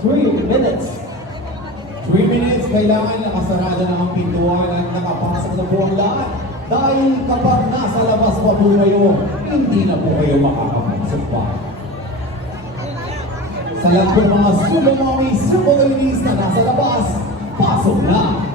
3 minutes. 3 minutes, kailangan nakasarada na ang pintuan at nakapasok na po ang lahat. Dahil kapag nasa labas pa po kayo, hindi na po kayo makakapasok pa. Sa lahat po ng mga super mommy, super ladies na nasa labas, pasok na!